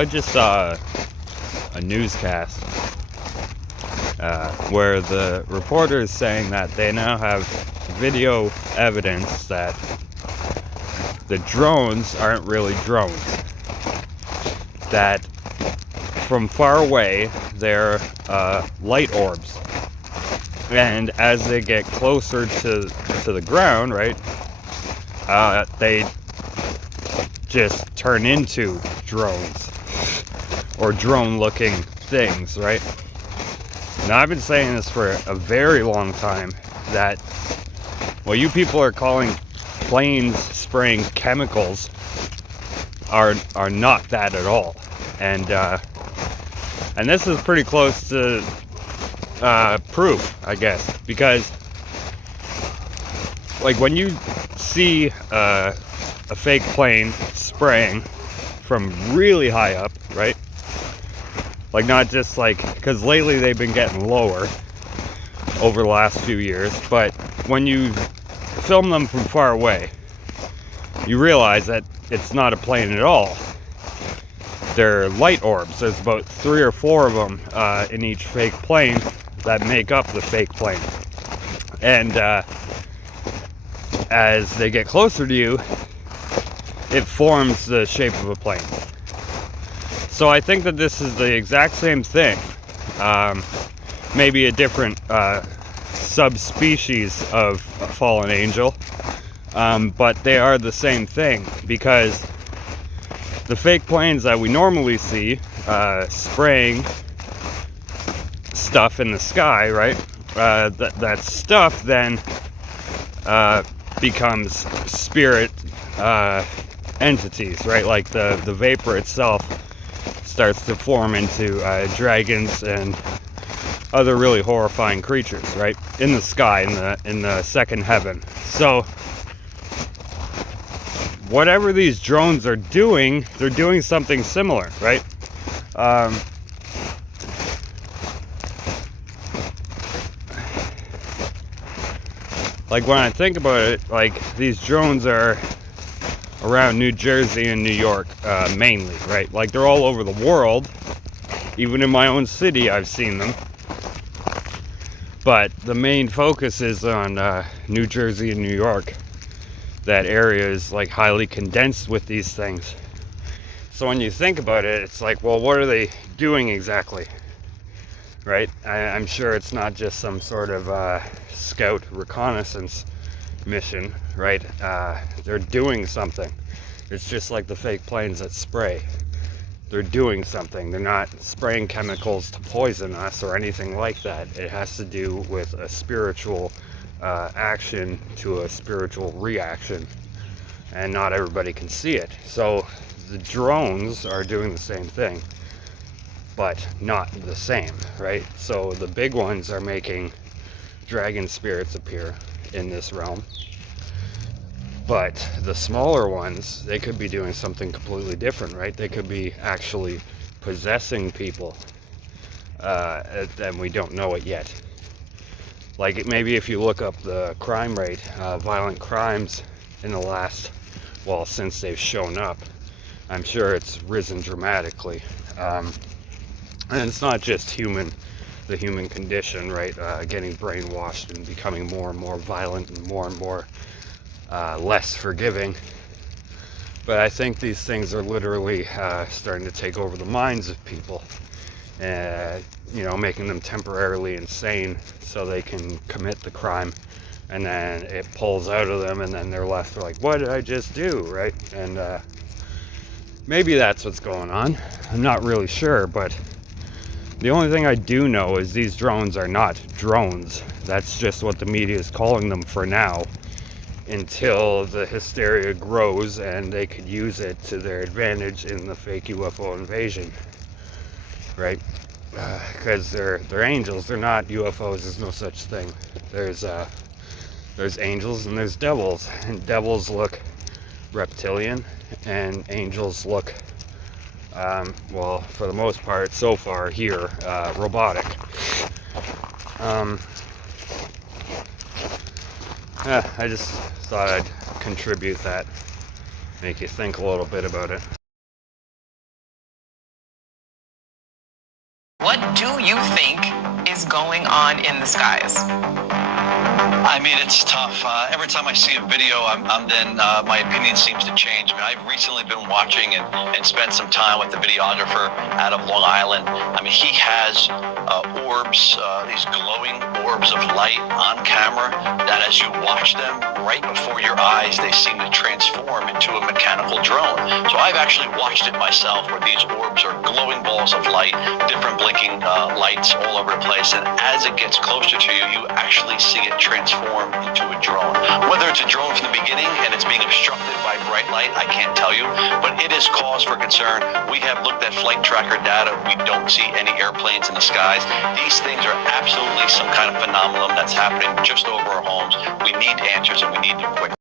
I just saw a newscast where the reporter is saying that they now have video evidence that the drones aren't really drones. That from far away, they're light orbs. And as they get closer to the ground, right, they just turn into drones or drone-looking things, right? Now, I've been saying this for a very long time, that what you people are calling planes spraying chemicals are not that at all. And this is pretty close to proof, I guess, because like when you see a fake plane spraying from really high up, right? Like not just like, because lately they've been getting lower over the last few years, but when you film them from far away, you realize that it's not a plane at all. They're light orbs. There's about 3 or 4 of them in each fake plane that make up the fake plane. And as they get closer to you, it forms the shape of a plane. So I think that this is the exact same thing. Maybe a different subspecies of fallen angel, but they are the same thing, because the fake planes that we normally see spraying stuff in the sky, right? That stuff then becomes spirit entities, right? Like the vapor itself starts to form into dragons and other really horrifying creatures, right? In the sky, in the second heaven. So whatever these drones are doing, they're doing something similar, right? Like when I think about it, like these drones are around New Jersey and New York mainly, right? Like they're all over the world. Even in my own city, I've seen them. But the main focus is on New Jersey and New York. That area is like highly condensed with these things. So when you think about it, it's like, well, what are they doing exactly? Right? I'm sure it's not just some sort of scout reconnaissance mission, right? They're doing something. It's just like the fake planes that spray. They're doing something. They're not spraying chemicals to poison us or anything like that. It has to do with a spiritual action to a spiritual reaction, and not everybody can see it. So the drones are doing the same thing, but not the same, right? So the big ones are making dragon spirits appear in this realm, but the smaller ones, they could be doing something completely different, right? They could be actually possessing people, and we don't know it yet. Like maybe if you look up the crime rate, violent crimes in the last, well, since they've shown up, I'm sure it's risen dramatically. And it's not just the human condition, right? Getting brainwashed and becoming more and more violent and more less forgiving. But I think these things are literally starting to take over the minds of people, you know, making them temporarily insane so they can commit the crime, and then it pulls out of them, and then they're left like, what did I just do, right? And maybe that's what's going on. I'm not really sure, but the only thing I do know is these drones are not drones. That's just what the media is calling them for now, until the hysteria grows and they could use it to their advantage in the fake UFO invasion, right? Because they're angels, they're not UFOs. There's no such thing. There's angels and there's devils, and devils look reptilian and angels look well, for the most part so far here, robotic. I just thought I'd contribute that, make you think a little bit about it. What do you think is going on in the skies? I mean, it's tough. Every time I see a video, my opinion seems to change. I mean, I've recently been watching and spent some time with the videographer out of Long Island. I mean, he has orbs, these glowing orbs of light on camera that as you watch them right before your eyes, they seem to transform into a mechanical drone. So I've actually watched it myself where these orbs are glowing balls of light, different blinking lights all over the place. And as it gets closer to you, you actually see it transform into a drone. Whether it's a drone from the beginning and it's being obstructed by bright light, I can't tell you, but it is cause for concern. We have looked at flight tracker data. We don't see any airplanes in the skies. These things are absolutely some kind of phenomenon that's happening just over our homes. We need answers and we need them quick.